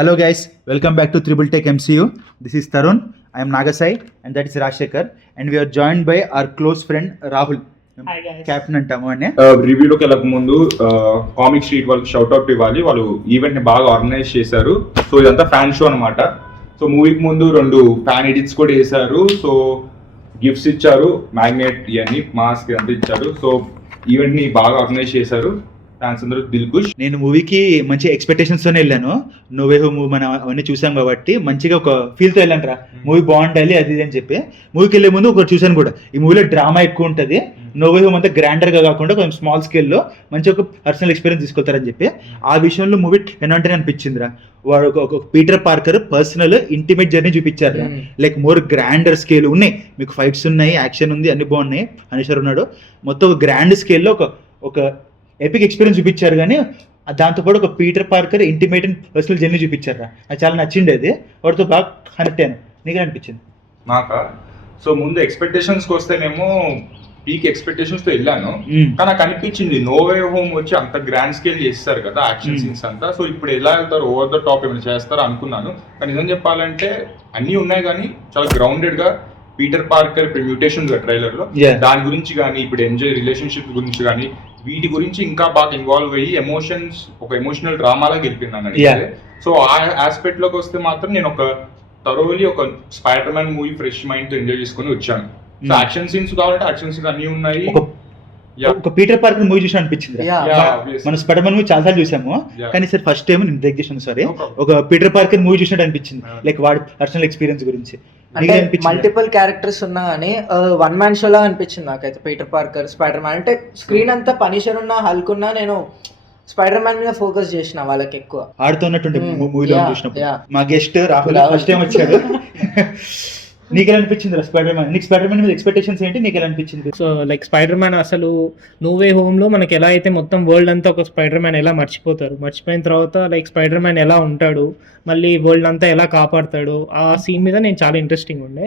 Hello guys, welcome back to Triple Tech MCU. This is Tarun, I am Nagasai and that is Rajshekhar and we are joined by our close friend Rahul. Hi guys. Captain అంటాము అని రివ్యూలోకి వెళ్ళక ముందు comic street వాళ్ళకి shoutout ఇవ్వాలి. వాళ్ళు event ని బాగా organise చేశారు. సో ఇదంతా ఫ్యాన్ షో అనమాట. సో మూవీకి ముందు 2 ఫ్యాన్ ఎడిట్స్ కూడా వేశారు. సో గిఫ్ట్స్ ఇచ్చారు, మ్యాగ్నెట్ ఇవన్నీ మాస్క్ అంతా ఇచ్చారు. సో ఈవెంట్ ని బాగా ఆర్గనైజ్ చేశారు. ఫ్యాన్స్ అందరూ దిల్ ఖుష్. నేను మూవీకి మంచి ఎక్స్పెక్టేషన్స్ తోనే వెళ్ళాను. నోవే హోమ్ మనం అవన్నీ చూసాం కాబట్టి మంచిగా ఒక ఫీల్ తో వెళ్ళాను. మూవీ బాగుండాలి అది ఇది అని చెప్పి మూవీకి వెళ్ళే ముందు ఒకటి చూసాను కూడా. ఈ మూవీలో డ్రామా ఎక్కువ ఉంటుంది, నోవే హోమ్ అంతా గ్రాండర్ గా కాకుండా కొంచెం స్మాల్ స్కేల్లో మంచి ఒక పర్సనల్ ఎక్స్పీరియన్స్ తీసుకొస్తారని చెప్పి ఆ విషయంలో మూవీ ఎన్నంటే అనిపించిందిరా. వాడు ఒక Peter Parker personal intimate journey చూపించారు. లైక్ మోర్ గ్రాండర్ స్కేల్ ఉన్నాయి, మీకు ఫైట్స్ ఉన్నాయి, యాక్షన్ ఉంది, అన్ని బాగున్నాయి. అనీశ్వర్ ఉన్నాడు, మొత్తం ఒక గ్రాండ్ స్కేల్లో ఒక ఎపిక్ ఎక్స్పీరియన్స్ చూపించారు. కానీ దాంతో పాటు ఒక Peter Parker intimate and personal journey చూపించారు. నాకు చాలా నచ్చింది అది, వాడితో బాగా కనెక్ట్ అయ్యాను. నీకు అనిపించింది? నాకా సో ముందు ఎక్స్పెక్టేషన్స్కి వస్తేనేమో పీక్ ఎక్స్పెక్టేషన్స్ తో వెళ్ళాను. కానీ నాకు అనిపించింది నోవే హోమ్ వచ్చి అంత గ్రాండ్ స్కేల్ చేస్తారు కదా యాక్షన్ సీన్స్ అంతా. సో ఇప్పుడు ఎలా వెళ్తారు, ఓవర్ ద టాప్ ఏమైనా చేస్తారో అనుకున్నాను. కానీ నిజం చెప్పాలంటే అన్నీ ఉన్నాయి కానీ చాలా గ్రౌండెడ్ గా పీటర్ పార్కర్ ఇప్పుడు మ్యూటేషన్ ట్రైలర్ లో దాని గురించి కానీ ఇప్పుడు ఎంజాయ్ రిలేషన్షిప్ గురించి కానీ వీటి గురించి ఇంకా బాగా ఇన్వాల్వ్ అయ్యి ఎమోషన్స్ ఒక ఎమోషనల్ డ్రామాలా గెలిపింది. సో ఆ ఆస్పెక్ట్ లోకి వస్తే మాత్రం నేను ఒక థరోలీ ఒక spider man movie fresh mind తో ఎంజాయ్ చేసుకుని వచ్చాను. సో యాక్షన్ సీన్స్ కావాలంటే యాక్షన్ సీన్స్ అన్ని ఉన్నాయి. ఒక పీటర్ పార్కర్ మూవీ చూసి అనిపించింది. మన స్పైడర్ మ్యాన్ మూవీ చాలా సార్లు చూసాము కానీ సార్ ఫస్ట్ టైం నేను బ్రేక్ చేశాను. సారీ, ఒక పీటర్ పార్కర్ మూవీ చూసినట్టు అనిపించింది. లైక్ వాడి పర్సనల్ ఎక్స్పీరియన్స్ గురించి మల్టిపుల్ క్యారెక్టర్స్ ఉన్నా కానీ వన్ మ్యాన్ షోలా అనిపించింది నాకైతే. పీటర్ పార్కర్, స్పైడర్ మ్యాన్ అంటే స్క్రీన్ అంతా పనిషర్ ఉన్నా, హల్క్ ఉన్నా, నేను స్పైడర్ మ్యాన్ మీద ఫోకస్ చేసిన వాళ్ళకి ఎక్కువ ఆడుతున్నట్టు మూవీలో చూసినప్పుడు. మా గెస్ట్ రాహుల్ ఫస్ట్ టైం వచ్చాడు. నీకు ఎలా అనిపించింది స్పైడర్ మ్యాన్? నీకు స్పైడర్ మ్యాన్ మీద ఎక్స్పెక్టేషన్స్ ఏంటి? నీకు ఎలా అనిపించింది? సో లైక్ స్పైడర్ మ్యాన్ అసలు నోవే హోమ్ లో మనకి ఎలా అయితే మొత్తం వరల్డ్ అంతా ఒక స్పైడర్ మ్యాన్ ఎలా మర్చిపోయిన తర్వాత లైక్ స్పైడర్ మ్యాన్ ఎలా ఉంటాడు, మళ్ళీ వరల్డ్ అంతా ఎలా కాపాడతాడు, ఆ సీన్ మీద నేను చాలా ఇంట్రెస్టింగ్ ఉండే.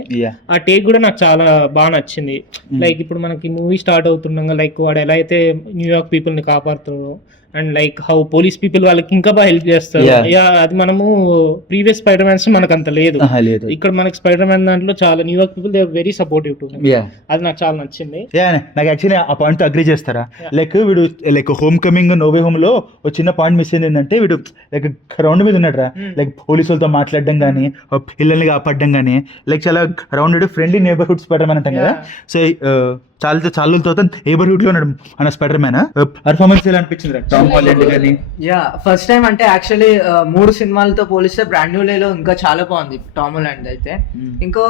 ఆ టేక్ కూడా నాకు చాలా బాగా నచ్చింది. లైక్ ఇప్పుడు మనకి మూవీ స్టార్ట్ అవుతుండగా లైక్ వాడు ఎలా అయితే న్యూయార్క్ పీపుల్ ని కాపాడుతాడో and like how police people వాళ్ళకి ఇంకా బాగా హెల్ప్ చేస్తారు. అది మనము ప్రీవియస్ స్పైడర్ మ్యాన్స్ మనకు అంత లేదు. ఇక్కడ మనకి స్పైడర్ మ్యాన్ దాంట్లో చాలా New York people they very supportive to. అది నాకు చాలా నచ్చింది. నాకు యాక్చువల్లీ ఆ పాయింట్ తో అగ్రీ చేస్తారా? లైక్ వీడు లైక్ హోమ్ కమింగ్ నోవే హోమ్ లో ఒక చిన్న పాయింట్ మిస్ అయింది ఏంటంటే వీడు లైక్ గ్రౌండ్ మీద ఉన్నాడు రా. లైక్ పోలీసులతో మాట్లాడడం కానీ, పిల్లల్ని కాపాడడం కానీ, లైక్ చాలా grounded friendly neighbourhood spider man అంటాం కదా. సో చాలా నేబర్హుడ్ లో ఉన్నాడు మన స్పైడర్ మ్యాన్. పర్ఫార్మెన్స్ ఎలా అనిపించింది? ఫస్ట్ టైం అంటే యాక్చువల్లీ 3 సినిమాలతో పోలిస్తే బ్రాండ్ న్యూ లేలో ఇంకా చాలా బాగుంది టామ్ హాలండ్ అయితే. ఇంకో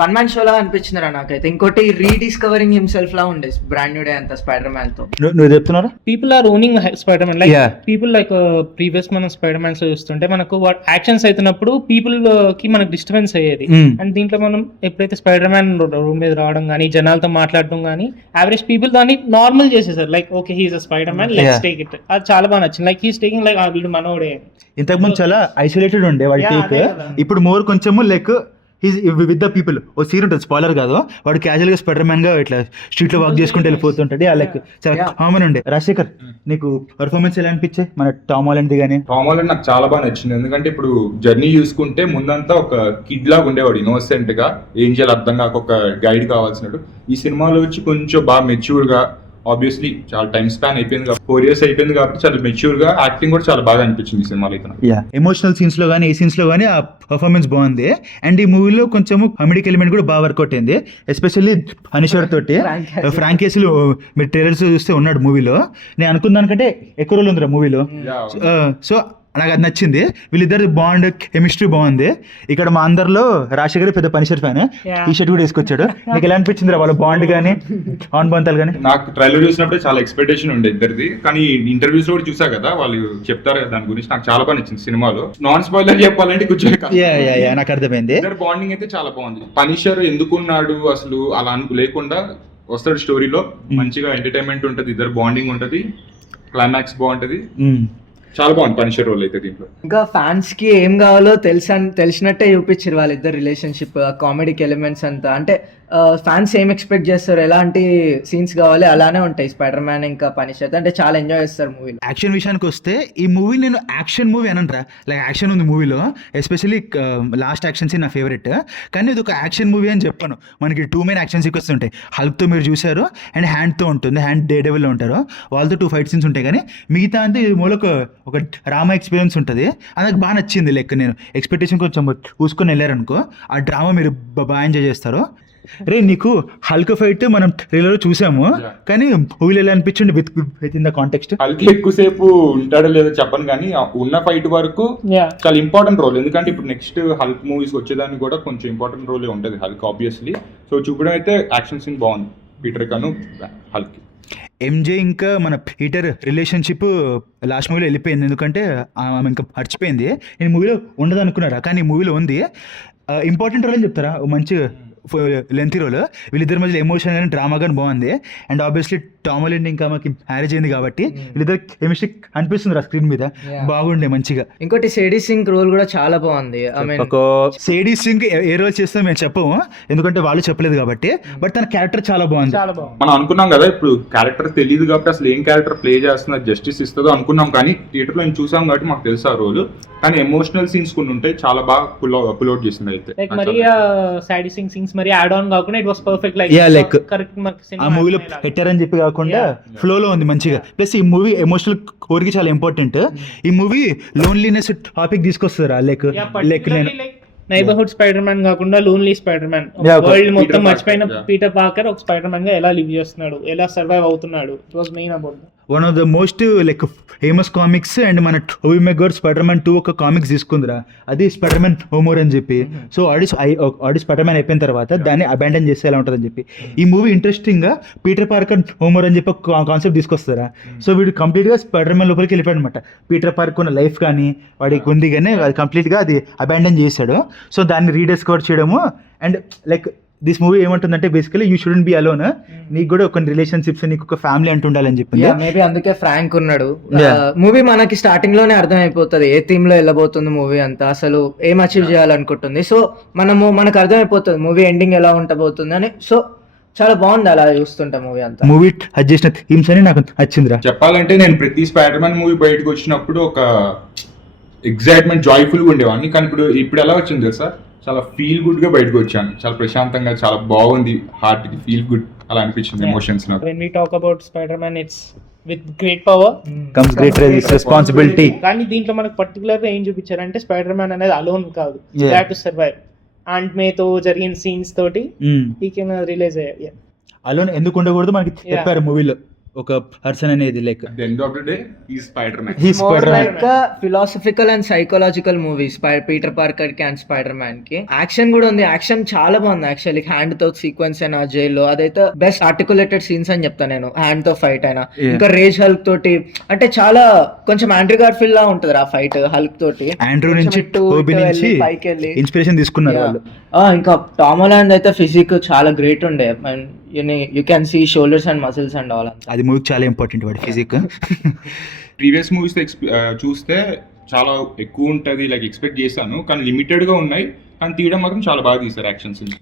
వన్ మ్యాన్ షోలా అనిపించిందిరా నాకైతే. ఇంకోటి రీడిస్కవరింగ్ హిమ్సెల్ఫ్ లా ఉండే బ్రాండ్ న్యూ డే అంతా స్పైడర్ మ్యాన్ తో. నువ్వు చెప్తున్నారా? People are owning Spiderman. Like people like previous మనం స్పైడర్ మ్యాన్స్ లో చూస్తుంటే మనకు యాక్షన్స్ అవుతున్నప్పుడు పీపుల్ కి మనకు డిస్టర్బెన్స్ అయ్యేది. అండ్ దీంట్లో మనం ఎప్పుడైతే స్పైడర్ మ్యాన్ రూమ్ మీద రావడం కానీ, జనాలతో మాట్లాడడం కానీ, యావరేజ్ పీపుల్ దాన్ని నార్మల్ చేసేసారు. Like okay he's a spider man, let's take it. అది చాలా బాగా నచ్చింది. లైక్ హీస్ టేకింగ్ లైక్ వీడు మనోడే. ఇంతకు ముందు చాలా ఐసోలేటెడ్ ఉండే వాడి టేక్. ఇప్పుడు మోర్ కొంచెము లైక్ విత్ ద పీపుల్. ఓ సీన్ ఉంటుంది, స్పాయిలర్ కాదు, వాడు క్యాజువల్ గా స్పైడర్ మ్యాన్ గా ఇట్లా స్ట్రీట్ లో వాక్ చేసుకుంటూ వెళ్ళిపోతుంటాడు. లైక్ చాలా కామన్ ఉండే. రాజశేఖర్, నీకు పర్ఫార్మెన్స్ ఎలా అనిపించాయి మన టామ్ హాలండ్? కానీ టామ్ హాలండ్ నాకు చాలా బాగా నచ్చింది. ఎందుకంటే ఇప్పుడు జర్నీ చూసుకుంటే ముందంతా ఒక కిడ్ లాగా ఉండేవాడు, ఇన్నోసెంట్ గా, ఏం చేయాలి అర్థం కాక ఒక గైడ్ కావాల్సినట్టు. ఈ సినిమాలో వచ్చి కొంచెం బాగా మెచ్యూర్ గా, ఆబ్వియస్లీ చాలా టైం స్పాన్ అయిపోయింది, 4 years అయిపోయింది కాబట్టి చాలా మెచ్యూర్ గా యాక్టింగ్ కూడా చాలా బాగా అనిపించింది ఈ సినిమాలో అయితే. ఎమోషనల్ సీన్స్ లో కానీ, ఏ సీన్స్ లో కానీ ఆ పర్ఫార్మెన్స్ బాగుంది. అండ్ ఈ మూవీలో కొంచెం కామెడిక్ ఎలిమెంట్ కూడా బాగా వర్కౌట్ అయింది. ఎస్పెషల్లీ అనీశ్వర్ తోటి ఫ్రాంక్ కేసులు మీరు ట్రైలర్స్ చూస్తే ఉన్నాడు మూవీలో. నేను అనుకున్న దానికంటే ఎక్కువ రోజులు ఉందిరా మూవీలో. సో నాకు అది నచ్చింది. వీళ్ళిద్దరు బాండ్, కెమిస్ట్రీ బాగుంది. ఇక్కడ మా అందరిలో రాజశేఖర్ పెద్ద పనిషర్ ఫ్యాన్, ఈ షర్ట్ కూడా వేసుకొచ్చాడు. నీకు ఎలా అనిపించింది వాళ్ళ బాండ్ కానీ, ఆన్ బంతాలు కానీ? నాకు ట్రైలర్ చూసినప్పుడు చాలా ఎక్స్పెక్టేషన్ ఉండే ఇద్దరిది, కానీ ఇంటర్వ్యూస్ కూడా చూసా కదా, వాళ్ళు చెప్తారు దాని గురించి. నాకు చాలా బాగా నచ్చింది సినిమాలో. నాన్ స్పాయిలర్ చెప్పాలంటే కొంచెం నాకు అర్థమైంది. ఇద్దరు బాండింగ్ అయితే చాలా బాగుంది. పనిషర్ ఎందుకున్నాడు అసలు అలా లేకుండా వస్తాడు స్టోరీలో, మంచిగా ఎంటర్టైన్మెంట్ ఉంటది, ఇద్దరు బాండింగ్ ఉంటది, క్లైమాక్స్ బాగుంటది. చాలా బాగుంది పనిషర్ రోల్ అయితే దీంట్లో. ఇంకా ఫ్యాన్స్ కి ఏం కావాలో తెలిసినట్టే చూపించారు వాళ్ళిద్దరు రిలేషన్షిప్, కామెడిక్ ఎలిమెంట్స్ అంతా. అంటే ఫ్యాన్స్ ఏం ఎక్స్పెక్ట్ చేస్తారు, ఎలాంటి సీన్స్ కావాలి అలానే ఉంటాయి స్పైడర్ మ్యాన్ ఇంకా పనిషర్ అంటే చాలా ఎంజాయ్ చేస్తారు మూవీలో. యాక్షన్ విషయానికి వస్తే ఈ మూవీ నేను యాక్షన్ మూవీ అనంటారా, లైక్ యాక్షన్ ఉంది మూవీలో, ఎస్పెషల్లీ లాస్ట్ యాక్షన్ సీన్ నా ఫేవరెట్. కానీ ఇది ఒక యాక్షన్ మూవీ అని చెప్పాను. మనకి 2 మెయిన్ యాక్షన్ సీక్వెన్స్ ఉంటాయి. హల్క్తో మీరు చూసారు, అండ్ హ్యాండ్తో ఉంటుంది, హ్యాండ్ డే డెవిల్లో ఉంటారు, వాళ్ళతో 2 ఫైట్ సీన్స్ ఉంటాయి. కానీ మిగతా అంతా ఇది మూల ఒక డ్రామా ఎక్స్పీరియన్స్ ఉంటుంది. అది నాకు బాగా నచ్చింది. లైక్ నేను ఎక్స్పెక్టేషన్ కొంచెం చూసుకొని వెళ్ళారనుకో, ఆ డ్రామా మీరు బాగా ఎంజాయ్ చేస్తారు. రే నీకు హల్క్ ఫైట్ మనం ట్రైలర్ చూసాము, కానీ మూవీలో ఎలా అనిపించింది with in the context? Hulk ఎక్కువసేపు ఉంటాడో లేదో చెప్పను, కానీ ఉన్న ఫైట్ వరకు చాలా ఇంపార్టెంట్ రోల్. ఎందుకంటే ఇప్పుడు నెక్స్ట్ హల్క్ మూవీస్ వచ్చేదానికి కూడా కొంచెం ఇంపార్టెంట్ రోల్ ఉంటుంది హల్క్ ఆబ్వియస్లీ. సో చూపడం అయితే యాక్షన్ సీన్ బాగుంది పీటర్ కను హల్క్. ఎంజే ఇంకా మన పీటర్ రిలేషన్షిప్ లాస్ట్ మూవీలో వెళ్ళిపోయింది, ఎందుకంటే ఆమె ఇంకా మర్చిపోయింది. నేను మూవీలో ఉండదు అనుకున్నారా, కానీ మూవీలో ఉంది. ఇంపార్టెంట్ రోల్ అని చెప్తారా, మంచి లెంతీ రోల్. వీళ్ళిద్దరి మధ్య ఎమోషన్ కానీ డ్రామా కానీ బాగుంది. అండ్ ఆబ్వియస్లీ టామ్ హాలండ్ ఇంకా మాకు మ్యారేజ్ అయింది కాబట్టి వీళ్ళిద్దరు కెమిస్ట్రీ అనిపిస్తుంది ఆ స్క్రీన్ మీద, బాగుండే మంచిగా. ఇంకోటి సేడీ సింగ్ రోల్ కూడా చాలా బాగుంది. ఐ మీన్ ఒక సేడీ సింగ్ ఏ రోల్ చేస్తాం మేము చెప్పము, ఎందుకంటే వాళ్ళు చెప్పలేదు కాబట్టి, బట్ తన క్యారెక్టర్ చాలా బాగుంది. మనం అనుకున్నాం కదా ఇప్పుడు క్యారెక్టర్ తెలియదు కాబట్టి అసలు ఏం క్యారెక్టర్ ప్లే చేస్తున్నా జస్టిస్ ఇస్తుందో అనుకున్నాం, కానీ థియేటర్లో నేను చూసాం కాబట్టి మాకు తెలుసు ఆ రోల్. కానీ ఎమోషనల్ సీన్స్ కొన్ని ఉంటాయి, చాలా బాగా పుల్ అవుట్ చేసింది. అయితే లైక్ మరి సాడిసింగ్ సీన్స్ మరి యాడ్ ఆన్ కాకుండా ఇట్ వాస్ పర్ఫెక్ట్. లైక్ ఆ మూవీలో పెట్టారని చెప్పి కాకుండా ఫ్లోలో ఉంది మంచిగా. ప్లస్ ఈ మూవీ ఎమోషనల్ కోర్కి చాలా ఇంపార్టెంట్. ఈ మూవీ లోన్లీనెస్ టాపిక్ తీసుకొస్తారా, లైక్ నేను నైబర్హుడ్ స్పైడర్ మ్యాన్ కాకుండా లోన్లీ స్పైడర్ మ్యాన్, వరల్డ్ మొత్తం మర్చిపోయిన పీటర్ పార్కర్ ఒక స్పైడర్ మ్యాన్ గా ఎలా లివ్ చేస్తున్నాడు, ఎలా సర్వైవ్ అవుతున్నాడు. It was main about one of the most like famous comics. And మన టోబీ మెగ్వైర్ స్పైడర్ మ్యాన్ 2 ఒక కామిక్స్ తీసుకుందిరా, అది స్పైడర్ మ్యాన్ హోమోర్ అని చెప్పి. సో ఆడి స్పైడర్ మ్యాన్ అయిపోయిన తర్వాత దాన్ని అబాండన్ చేస్తే ఎలా ఉంటుందని చెప్పి ఈ మూవీ ఇంట్రెస్టింగ్ గా పీటర్ పార్కర్ హోమోర్ అని చెప్పి ఒక కాన్సెప్ట్ తీసుకొస్తారా. సో వీడు కంప్లీట్ గా స్పైడర్ మ్యాన్ లోపలికి వెళ్ళిపోయాడు అనమాట. పీటర్ పార్కర్ ఉన్న లైఫ్ కానీ వాడికి ఉంది, కానీ అది కంప్లీట్ గా అది అబాండన్ చేశాడు. సో దాన్ని రీడిస్కవర్ చేయడము. అండ్ లైక్ దిస్ మూవీ ఏమంటుందంటే basically you shouldn't be alone, నీకు కూడా ఒక రిలేషన్షిప్స్, నీకు ఒక ఫ్యామిలీ అంటుండాలని చెప్పింది. మేబీ అందుకే ఫ్రాంక్ ఉన్నాడు. మూవీ మనకి స్టార్టింగ్ లోనే అర్థమైపోతుంది ఏ థీమ్ లో వెళ్ళబోతుంది మూవీ అంతా, అసలు ఏం అచీవ్ చేయాలనుకుంటుంది. సో మనకు అర్థమైపోతుంది మూవీ ఎండింగ్ ఎలా ఉండబోతుంది అని. సో చాలా బాగుంది అలా చూస్తుంటా మూవీ అంతా. మూవీ అది చేసిన థీమ్స్ అని నాకు నచ్చిందిరా. చెప్పాలంటే నేను ప్రతి స్పైడర్ మ్యాన్ మూవీ బయటకు వచ్చినప్పుడు ఒక ఎగ్జైట్మెంట్ జాయ్ఫుల్ గా ఉండేవాడిని, కానీ ఇప్పుడు ఎలా వచ్చింది తెలుసా, చాలా ఫీల్ గుడ్ గా బయటకు వచ్చాను. చాలా ప్రశాంతంగా, చాలా బాగుంది, హార్ట్ కి ఫీల్ గుడ్ అలా అనిపించింది ఎమోషన్స్ నాకు. When we talk about Spider-Man, it's with great power comes great responsibility. కానీ దీంట్లో మనకు పర్టికులర్ గా ఏం చూపించారంటే స్పైడర్ మ్యాన్ అనేది అలోన్ కాదు, టు సర్వైవ్. ఆంట్ మే తో జరిగిన సీన్స్ తోటి ఈ కెన్ రిలీజ్ అయ్యాయి. అలోన్ ఎందుకు ఉండకూడదు మనకి చెప్పారు మూవీలో. ఒక పర్సన్ అనేది like end of the day is spider man. Like philosophical and psychological movies Peter Parker కి అండ్ స్పైడర్ మ్యాన్ కి. యాక్షన్ కూడా ఉంది, యాక్షన్ చాలా బాగుంది యాక్చువల్లీ. హ్యాండ్ తో సీక్వెన్స్ అయినా జైల్లో అదైతే బెస్ట్ ఆర్టికులేటెడ్ సీన్స్ అని చెప్తాను నేను. హ్యాండ్ తో ఫైట్ అయినా, ఇంకా రేజ్ హల్క్ తోటి అంటే చాలా కొంచెం ఆండ్రూ గార్ఫీల్డ్ లా ఉంటది ఆ ఫైట్ హల్క్ తోటి. ఆండ్రూ నుంచి పైకి వెళ్ళి ఇన్స్పిరేషన్ తీసుకున్నారు వాళ్ళు. ఇంకా టామ్ హాలండ్ అయితే ఫిజిక్ చాలా గ్రేట్ ఉండే. You can see shoulders and muscles and all. అది మూవీకి చాలా ఇంపార్టెంట్ వాడి ఫిజిక్. ప్రీవియస్ మూవీస్ చూస్తే చాలా ఎక్కువ ఉంటుంది లైక్ ఎక్స్పెక్ట్ చేశాను, కానీ లిమిటెడ్ గా ఉన్నాయి. కానీ తీయడం మాత్రం చాలా బాగా తీశారు action scenes.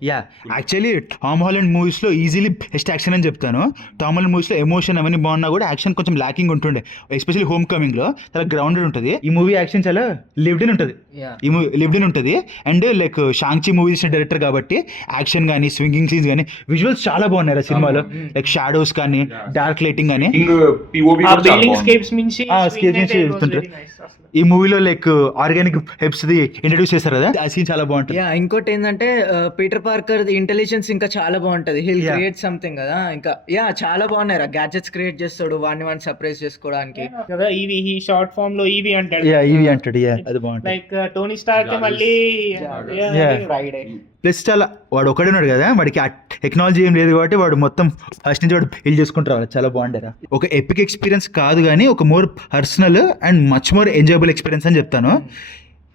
Actually Tom Holland movies లో ఈజీలీ బెస్ట్ యాక్షన్ అని చెప్తాను. టామ్ హాలండ్ మూవీస్ లో ఎమోషన్ అవన్నీ బాగున్నా కూడా యాక్షన్ కొంచెం ల్యాకింగ్ ఉంటుండే, ఎస్పెషల్లీ హోమ్ కమింగ్ లో చాలా గ్రౌండెడ్ ఉంటుంది. ఈ మూవీ యాక్షన్ చాలా లివ్డ్ ఇన్ ఉంటుంది. ఈ మూవీ లివ్డ్ ఇన్ ఉంటుంది. అండ్ లైక్ షాంగ్చి మూవీ తీసిన డైరెక్టర్ కాబట్టి యాక్షన్ కానీ స్వింగింగ్ సీన్స్ కానీ విజువల్స్ చాలా బాగున్నారు ఆ సినిమాలో. లైక్ షాడోస్ కానీ డార్క్ లైటింగ్ కానీ ఈ మూవీలో లైక్ ఆర్గానిక్ హెబ్స్ ది ఇంట్రడ్యూస్ చేస్తారు కదా, ఆ సీన్ చాలా బాగుంటుంది. ఇంకోటి ఏంటంటే పీటర్ పార్కర్ ఇంటెలిజెన్స్ ఇంకా చాలా బాగుంటది. హిల్ క్రియేట్ సంథింగ్ కదా, ఇంకా చాలా బాగున్నాయి. గ్యాడ్జెట్స్ క్రియేట్ చేస్తాడు వాడిని సర్ప్రైజ్ చేసుకోవడానికి. ఈ షార్ట్ ఫామ్ లో ఈవీ అంటాడు. అది బాగుంటుంది. లైక్ టోనీ స్టార్క్ మళ్ళీ ఫ్రైడే. ప్లస్ చాలా వాడు ఒకడే ఉన్నాడు కదా, వాడికి ఆ టెక్నాలజీ ఏం లేదు కాబట్టి వాడు మొత్తం ఫస్ట్ నుంచి వాడు బిల్డ్ చేసుకుంటూ రావాలి. చాలా బాగుంటారా. ఒక ఎపిక్ ఎక్స్పీరియన్స్ కాదు కానీ ఒక more personal and much more enjoyable experience అని చెప్తాను.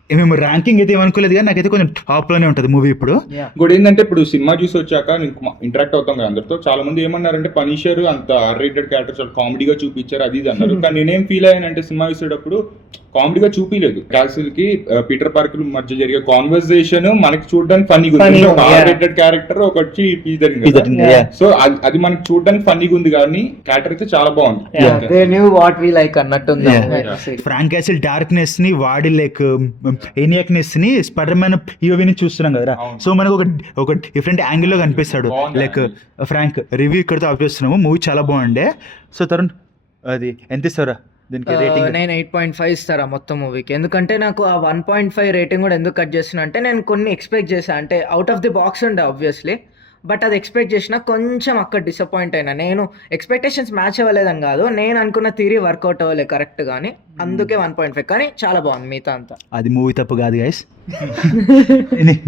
మేము ర్యాంకింగ్ అయితే ఏమనుకోలేదు కానీ నాకైతే కొంచెం టాప్ లోనే ఉంటుంది మూవీ ఇప్పుడు. ఇంకోటి ఏంటంటే ఇప్పుడు సినిమా చూసి వచ్చాక ఇంటరాక్ట్ అవుతాం కదా అందరితో, చాలా మంది ఏమన్నారంటే పనిషర్ అంత రేటెడ్ క్యారెక్టర్ చాలా కామెడీగా చూపించారు అది ఇది అన్నారు. కానీ నేనేం ఫీల్ అయ్యానంటే సినిమా చూసేటప్పుడు కామెడీగా చూపించలేదు. క్యాసిల్ కి పీటర్ పార్కర్ మధ్య జరిగే కాన్వర్సేషన్ మనకి చూడడానికి ఫన్నీగా ఉంది. Funny, ఒక yeah. రేటెడ్ క్యారెక్టర్ ఒకటి పీటర్ Yeah. సో అది మనకి చూడడానికి ఫన్నీగా ఉంది కానీ క్యారెక్టర్ అయితే చాలా బాగుంది. They knew what we like అన్నట్టుంది. ఫ్రాంక్ క్యాసిల్ డార్క్నెస్ ని వాడి లైక్ ఏనియాక్నెస్ ని స్పైడర్ మ్యాన్ ని చూస్తున్నాం కదా. అవును. సో మనకు ఒక డిఫరెంట్ యాంగిల్ లో కనిపిస్తాడు బాగుంది లైక్ angle. ఫ్రాంక్. రివ్యూ ఇక్కడతో ఆఫ్ చేస్తున్నాము. మూవీ చాలా బాగుండే. సో తరుణ్ అది ఎంత ఇస్తారా దీనికి రేటింగ్? నేను 8.5 ఇస్తారా మొత్తం మూవీకి. ఎందుకంటే నాకు ఆ 1.5 రేటింగ్ కూడా ఎందుకు కట్ చేస్తున్నా అంటే నేను కొన్ని ఎక్స్పెక్ట్ చేశాను, అంటే అవుట్ ఆఫ్ ది బాక్స్ ఉండే ఆబ్వియస్లీ, బట్ అది ఎక్స్పెక్ట్ చేసిన కొంచెం అక్కడ డిసప్పాయింట్ అయినా. నేను ఎక్స్పెక్టేషన్స్ మ్యాచ్ అవ్వలేదని కాదు, నేను అనుకున్న థియరీ వర్కౌట్ అవ్వలేదు కరెక్ట్ గానీ, అందుకే 1.5. కానీ చాలా బాగుంది మిగతా అంతా. అది మూవీ తప్పు కాదు గైస్.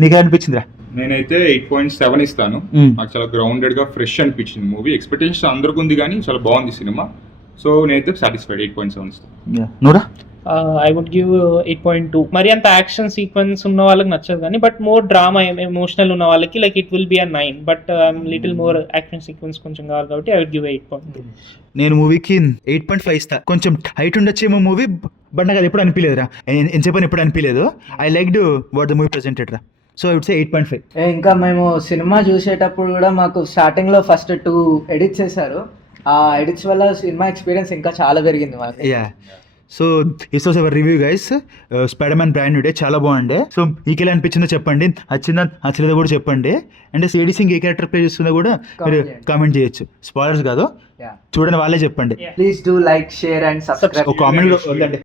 నీకే అనిపించిందిరా? నేనైతే 8.7 ఇస్తాను. నాకు చాలా గ్రౌండెడ్ గా ఫ్రెష్ అనిపించింది మూవీ. ఎక్స్పెక్టేషన్స్ అందరికి ఉంది కానీ చాలా బాగుంది సినిమా. సో నేనైతే సాటిస్ఫైడ్ 8.7 ఇస్తాను. నూరా? I would give 8.2. మరి అంత యాక్షన్ సీక్వెన్స్ ఉన్న వాళ్ళకి నచ్చదు కానీ, బట్ మోర్ డ్రామా ఎమోషనల్ ఉన్న వాళ్ళకి like it will be a 9. But little more action sequence కొంచెం కావాలి కాబట్టి ఐ వుడ్ గివ్ 8.2. నేను మూవీకి 8.5 ఇస్తా. కొంచెం హైట్ ఉండొచ్చేమో మూవీ, బట్ నాకు అది ఎప్పుడు అనిపించలేదురా. ఎంతసేపు ఎప్పుడు అనిపించలేదు. I liked what the movie presented రా. So it's 8.5. ఇంకా మేము సినిమా చూసేటప్పుడు కూడా మాకు స్టార్టింగ్ లో ఫస్ట్ 2 ఎడిట్స్ చేశారు. ఆ ఎడిట్స్ వల్ల సినిమా ఎక్స్పీరియన్స్ ఇంకా చాలా పెరిగింది మాకు. Yeah. So is was hour review guys. Spider man brand new day చాలా బాగుండే. సో మీకు ఎలా అనిపించిందో చెప్పండి, నచ్చలేదో కూడా చెప్పండి. అండ్ సిడి సింగ్ ఏ క్యారెక్టర్ ప్లే చేస్తుందో కూడా మీరు కామెంట్ చేయొచ్చు. స్పాయిలర్స్ కాదు, చూడండి వాళ్ళే చెప్పండి. Please do like, share and subscribe. ఒక కామెంట్ వద్దండి.